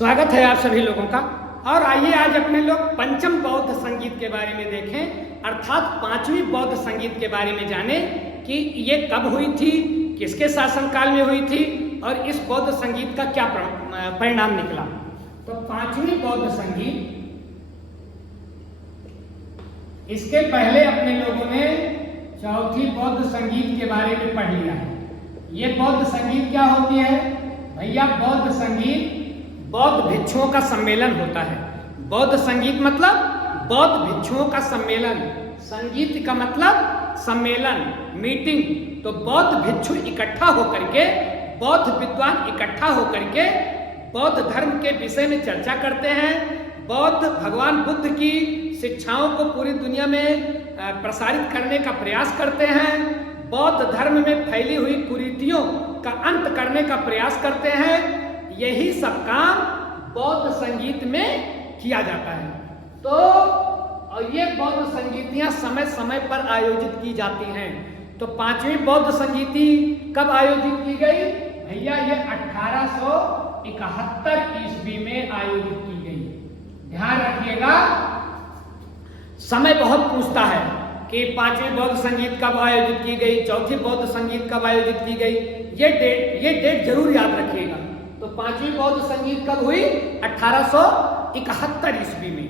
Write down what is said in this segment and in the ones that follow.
स्वागत है आप सभी लोगों का। और आइए आज अपने लोग पंचम बौद्ध संगीत के बारे में देखें, अर्थात पांचवी बौद्ध संगीत के बारे में जानें कि ये कब हुई थी, किसके शासनकाल में हुई थी और इस बौद्ध संगीत का क्या परिणाम निकला। तो पांचवी बौद्ध संगीत, इसके पहले अपने लोगों ने चौथी बौद्ध संगीत के बारे में पढ़ लिया है। ये बौद्ध संगीत क्या होती है भैया? बौद्ध संगीत बौद्ध भिक्षुओं का सम्मेलन होता है। बौद्ध संगीत मतलब बौद्ध भिक्षुओं का सम्मेलन, संगीत का मतलब सम्मेलन, मीटिंग। तो बौद्ध भिक्षु इकट्ठा होकर के, बौद्ध विद्वान इकट्ठा होकर के बौद्ध धर्म के विषय में चर्चा करते हैं, बौद्ध भगवान बुद्ध की शिक्षाओं को पूरी दुनिया में प्रसारित करने का प्रयास करते हैं, बौद्ध धर्म में फैली हुई कुरीतियों का अंत करने का प्रयास करते हैं। यही सब काम बौद्ध संगीत में किया जाता है। तो और ये बौद्ध संगीतियां समय समय पर आयोजित की जाती हैं। तो पांचवी बौद्ध संगीति कब आयोजित की गई भैया? ये 1871 ईस्वी में आयोजित की गई। ध्यान रखिएगा, समय बहुत पूछता है कि पांचवी बौद्ध संगीत कब आयोजित की गई, चौथी बौद्ध संगीत कब आयोजित की गई। ये डेट जरूर याद रखिएगा। तो पांचवी बौद्ध संगीत कब हुई? 1871 ईस्वी में।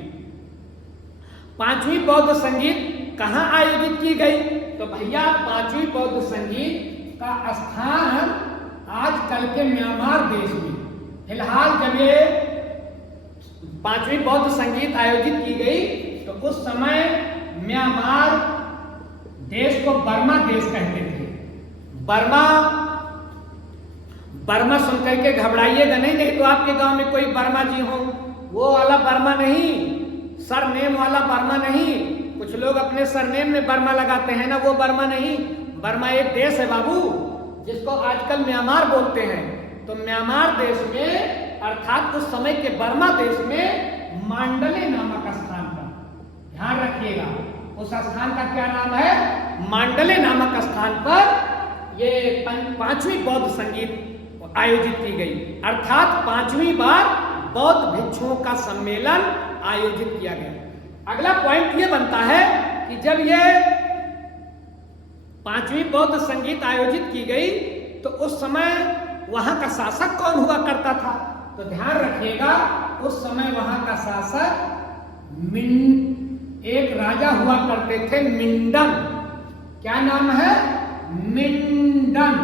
पांचवी बौद्ध संगीत कहां आयोजित की गई? तो भैया पांचवी बौद्ध संगीत का स्थान आजकल के म्यांमार देश में। फिलहाल जब ये पांचवी बौद्ध संगीत आयोजित की गई तो उस समय म्यांमार देश को बर्मा देश कहते थे। बर्मा सुन करके घबराइएगा नहीं तो आपके गांव में कोई बर्मा जी हो, वो वाला बर्मा नहीं, सरनेम वाला बर्मा नहीं। कुछ लोग अपने सरनेम में बर्मा लगाते हैं ना, वो बर्मा नहीं। बर्मा एक देश है बाबू, जिसको आजकल म्यांमार बोलते हैं। तो म्यांमार देश में, अर्थात उस समय के बर्मा देश में मांडले नामक स्थान पर, ध्यान रखिएगा, उस स्थान का क्या नाम है? मांडले नामक स्थान पर ये पांचवी बौद्ध संगीत आयोजित की गई। अर्थात पांचवी बार बौद्ध भिक्षुओं का सम्मेलन आयोजित किया गया। अगला पॉइंट ये बनता है कि जब ये पांचवी बौद्ध संगीत आयोजित की गई तो उस समय वहां का शासक कौन हुआ करता था? तो ध्यान रखिएगा, उस समय वहां का शासक एक राजा हुआ करते थे, मिंडन। क्या नाम है? मिंडन।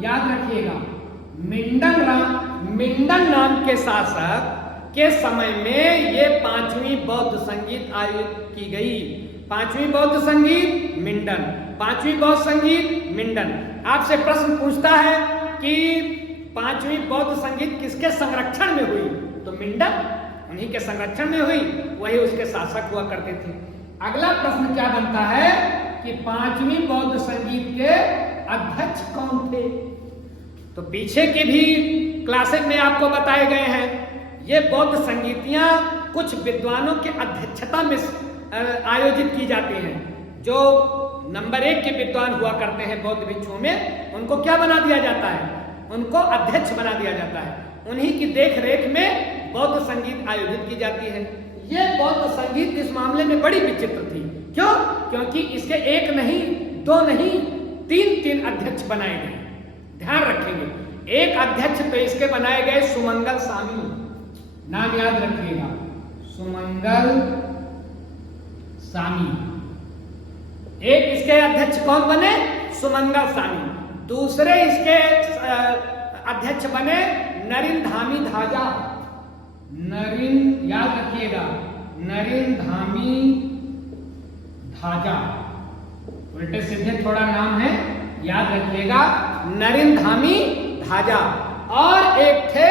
याद रखिएगा, मिंडन नाम के शासक के समय में ये पांचवी बौद्ध संगीत आयोजित की गई। पांचवी बौद्ध संगीत मिंडन, पांचवी बौद्ध संगीत मिंडन। आपसे प्रश्न पूछता है कि पांचवी बौद्ध संगीत किसके संरक्षण में हुई? तो मिंडन उन्हीं के संरक्षण में हुई, वही उसके शासक हुआ करते थे। अगला प्रश्न क्या बनता है कि पांचवी बौद्ध संगीत के अध्यक्ष कौन थे? तो पीछे के भी क्लासेस में आपको बताए गए हैं। ये बौद्ध संगीतियां कुछ विद्वानों के अध्यक्षता में आयोजित की जाती हैं। जो नंबर 1 के विद्वान हुआ करते हैं बौद्ध भिक्षुओं में, उनको क्या बना दिया जाता है? उनको अध्यक्ष बना दिया जाता है। उन्हीं की देख रेख में बौद्ध संगीत आयोजित की जाती है। ये बौद्ध संगीत इस मामले में बड़ी विचित्र थी। क्यों? क्योंकि इसके एक नहीं, दो नहीं, तीन अध्यक्ष बनाए गए। ध्यान रखेंगे, एक अध्यक्ष तो इसके बनाए गए सुमंगल स्वामी, नाम याद रखिएगा, सुमंगल स्वामी। एक इसके अध्यक्ष कौन बने? सुमंगल स्वामी। दूसरे इसके अध्यक्ष बने नरिनधामी धाजा। याद रखिएगा, नरिनधामी धाजा, उल्टे सीधे थोड़ा नाम है, याद रखिएगा, नरिनधामी धाजा। और एक थे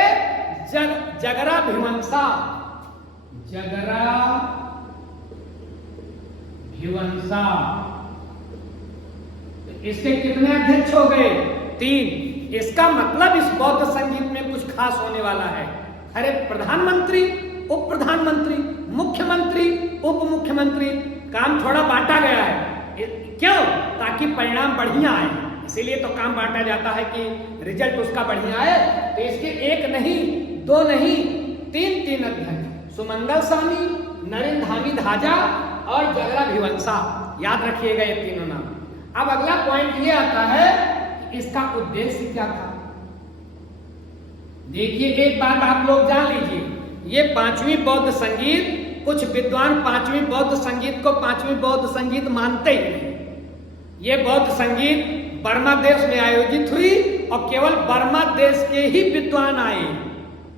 जगरा भिवंसा, जगरा भिवंसा। इसके कितने अध्यक्ष हो गए? 3। इसका मतलब इस बौद्ध संगीत में कुछ खास होने वाला है। अरे प्रधानमंत्री, उप प्रधानमंत्री, मुख्यमंत्री, उप मुख्यमंत्री, काम थोड़ा बांटा गया है। क्यों? ताकि परिणाम बढ़िया आए, इसीलिए तो काम बांटा जाता है कि रिजल्ट उसका बढ़िया आए। तो इसके एक नहीं, दो नहीं, तीन तीन अध्यक्ष, सुमंगल स्वामी, नरेंद्र धामी धाजा और जगरा भिवंसा। याद रखिएगा ये तीनों नाम। अब अगला पॉइंट ये आता है कि इसका उद्देश्य क्या था। देखिए एक बात आप लोग जान लीजिए, ये पांचवी बौद्ध संगीत, कुछ विद्वान पांचवी बौद्ध संगीत को पांचवी बौद्ध संगीत मानते ही नहीं। ये बौद्ध संगीत बर्मा देश में आयोजित हुई और केवल बर्मा देश के ही विद्वान आए,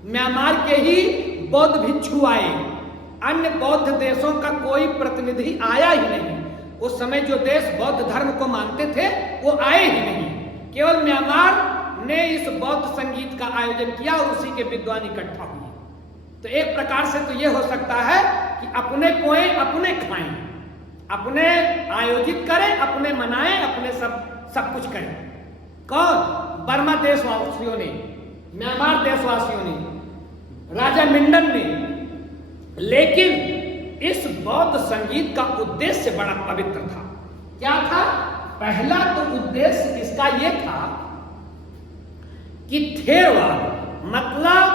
म्यांमार के ही बौद्ध भिक्षु आए, अन्य बौद्ध देशों का कोई प्रतिनिधि आया ही नहीं। उस समय जो देश बौद्ध धर्म को मानते थे वो आए ही नहीं, केवल म्यांमार ने इस बौद्ध संगीत का आयोजन किया और उसी के विद्वान इकट्ठा हुए। तो एक प्रकार से तो ये हो सकता है कि अपने कोए अपने खाएं, अपने आयोजित करें, अपने मनाएं, अपने सब कुछ करें। कौन? बर्मा देशवासियों ने, म्यांमार देशवासियों ने, राजा मिंडन ने। लेकिन इस बौद्ध संगीत का उद्देश्य बड़ा पवित्र था। क्या था? पहला तो उद्देश्य इसका यह था कि थेरवाद मतलब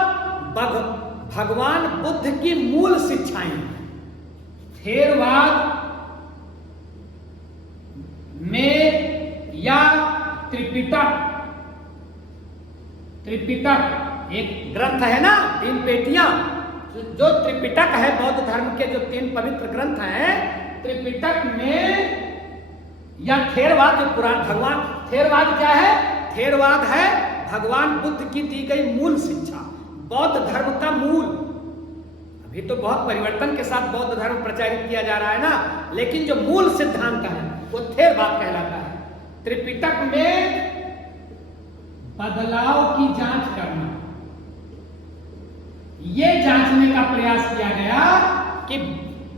भगवान बुद्ध की मूल शिक्षाएं, थेरवाद में या त्रिपिटक एक ग्रंथ है ना, 3 पेटियां, जो त्रिपिटक है बौद्ध धर्म के जो 3 पवित्र ग्रंथ हैं, त्रिपिटक में या थेरवाद जो पुराण भगवान, थेरवाद क्या है? थेरवाद है भगवान बुद्ध की दी गई मूल शिक्षा, बौद्ध धर्म का मूल। अभी तो बहुत परिवर्तन के साथ बौद्ध धर्म प्रचारित किया जा रहा है ना, लेकिन जो मूल सिद्धांत है वो थेरवाद कहलाता है। त्रिपिटक में बदलाव की जांच करना, ये जांचने का प्रयास किया गया कि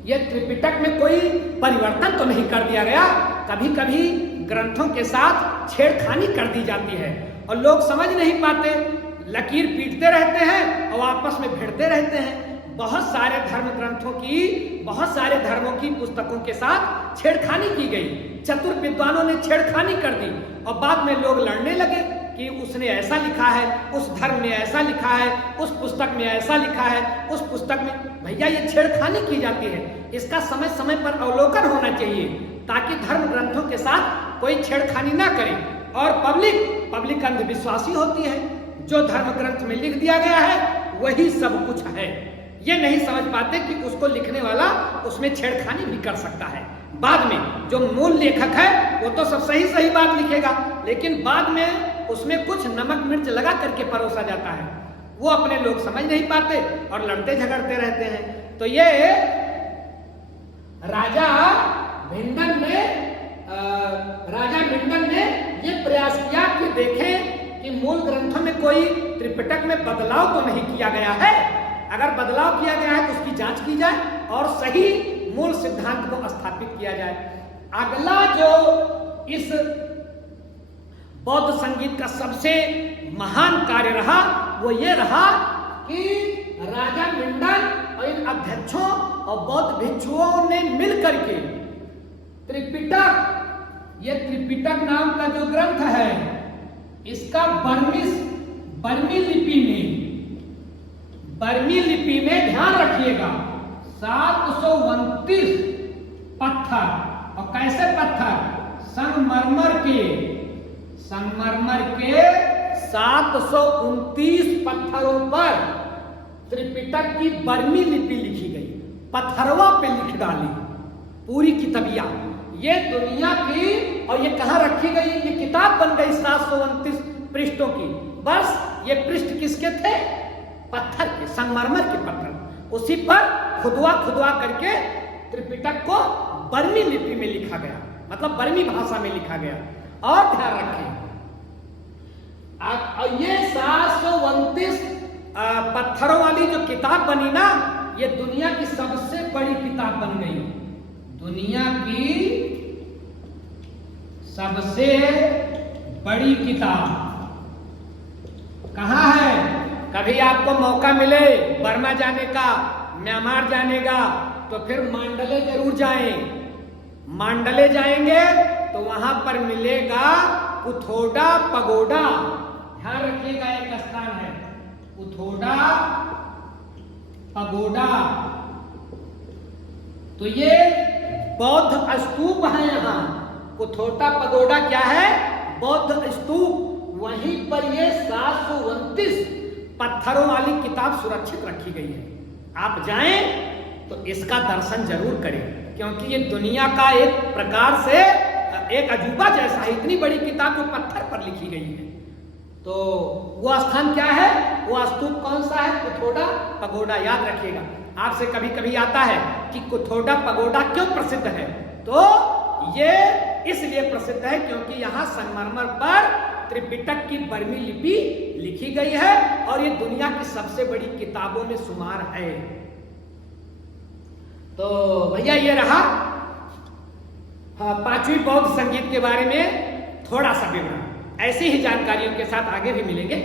ये त्रिपिटक में कोई परिवर्तन तो नहीं कर दिया गया। कभी कभी ग्रंथों के साथ छेड़खानी कर दी जाती है और लोग समझ नहीं पाते, लकीर पीटते रहते हैं और आपस में भिड़ते रहते हैं। बहुत सारे धर्म ग्रंथों की, बहुत सारे धर्मों की पुस्तकों के साथ छेड़खानी की गई, चतुर विद्वानों ने छेड़खानी कर दी और बाद में लोग लड़ने लगे कि उसने ऐसा लिखा है, उस धर्म में ऐसा लिखा है, उस पुस्तक में ऐसा लिखा है, उस पुस्तक में। भैया ये छेड़खानी की जाती है, इसका समय समय पर अवलोकन होना चाहिए ताकि धर्म ग्रंथों के साथ कोई छेड़खानी ना करे। और पब्लिक अंधविश्वासी होती है, जो धर्म ग्रंथ में लिख दिया गया है वही सब कुछ है। ये नहीं समझ पाते कि उसको लिखने वाला उसमें छेड़खानी भी कर सकता है। बाद में जो मूल लेखक है वो तो सब सही सही बात लिखेगा, लेकिन बाद में उसमें कुछ नमक मिर्च लगा करके परोसा जाता है, वो अपने लोग समझ नहीं पाते और लड़ते झगड़ते रहते हैं। तो ये राजा मिंडन ने ये प्रयास किया कि देखें कि मूल ग्रंथों में कोई त्रिपिटक में बदलाव तो नहीं किया गया है। अगर बदलाव किया गया है तो उसकी जांच की जाए और सही मूल सिद्धांत को स्थापित किया जाए। अगला जो इस बौद्ध संगीत का सबसे महान कार्य रहा वो ये रहा कि राजा मिंडन और इन अध्यक्षों और बौद्ध भिक्षुओं ने मिलकर के त्रिपिटक, ये त्रिपिटक नाम का जो ग्रंथ है इसका बर्मी लिपि में ध्यान रखिएगा 729 पत्थर, और कैसे पत्थर? संगमरमर के 729 पत्थरों पर त्रिपिटक की बर्मी लिपि लिखी गई, पत्थरवा पे लिख डाली पूरी किताबिया। ये दुनिया की, और ये कहां रखी गई? ये किताब बन गई 729 पृष्ठों की। बस ये पृष्ठ किसके थे? पत्थर के, संगमरमर के पत्थर। उसी पर खुदवा करके त्रिपिटक को बर्मी लिपि में लिखा गया, मतलब बर्मी भाषा में लिखा गया। और ध्यान रखें, ये 729 पत्थरों वाली जो किताब बनी ना, ये दुनिया की सबसे बड़ी किताब बन गई। दुनिया की सबसे बड़ी किताब कहां है? कभी आपको मौका मिले बर्मा जाने का, म्यांमार जाने का, तो फिर मांडले जरूर जाएं। मांडले जाएंगे तो वहां पर मिलेगा पुथोडा पगोडा। ध्यान रखिएगा, एक स्थान है पुथोडा पगोडा। तो ये बौद्ध स्तूप है। यहाँ कुथोटा पगोडा क्या है? बौद्ध स्तूप। वहीं पर ये 729 पत्थरों वाली किताब सुरक्षित रखी गई है। आप जाएं तो इसका दर्शन जरूर करें, क्योंकि ये दुनिया का एक प्रकार से एक अजूबा जैसा है। इतनी बड़ी किताब जो पत्थर पर लिखी गई है। तो वो स्थान क्या है? वो स्तूप कौन सा है? कुथोडा पगोडा। याद रखिएगा, आपसे कभी कभी आता है कि कुथोडा पगोडा क्यों प्रसिद्ध है? तो ये इसलिए प्रसिद्ध है क्योंकि यहाँ संगमरमर पर त्रिपिटक की बर्मी लिपि लिखी गई है और ये दुनिया की सबसे बड़ी किताबों में शुमार है। तो भैया ये रहा पांचवी बौद्ध संगीत के बारे में थोड़ा सा विवरण। ऐसी ही जानकारियों के साथ आगे भी मिलेंगे।